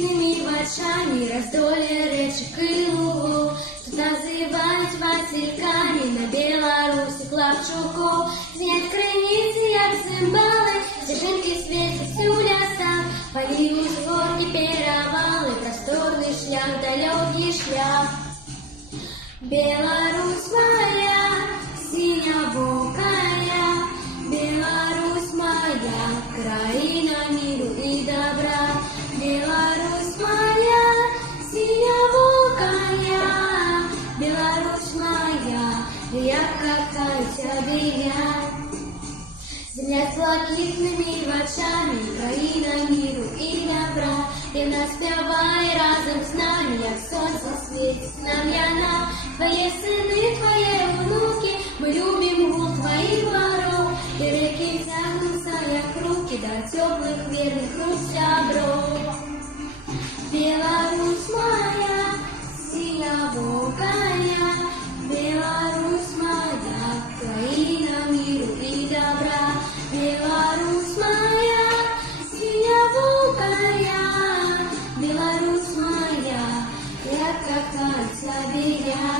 блакитными очами, раздолье речек и лугов. Тут называють Васильками, на Беларуси хлопчуков. Звенят крыницы, як цимбалы, стежинки светят всю лесах. Полились горки, перевалы, просторный шлях, далекий шлях. Беларусь моя, синявокая, Беларусь моя, краина миру и добра. Беларусь моя, синявокая, Беларусь моя, я какая берега. Земля с блакитными очами, краина миру и добра. И наспевай разом с нами, як сонце светит нам яна. Твои сыны, твои внуки, мы любим гул твоих воров. И реки тянутся, як руки, до теплых верных рук сябров. Беларусь моя, синявокая, Беларусь моя, краина миру и добра. Беларусь моя, синявокая, Беларусь моя, я какая берега.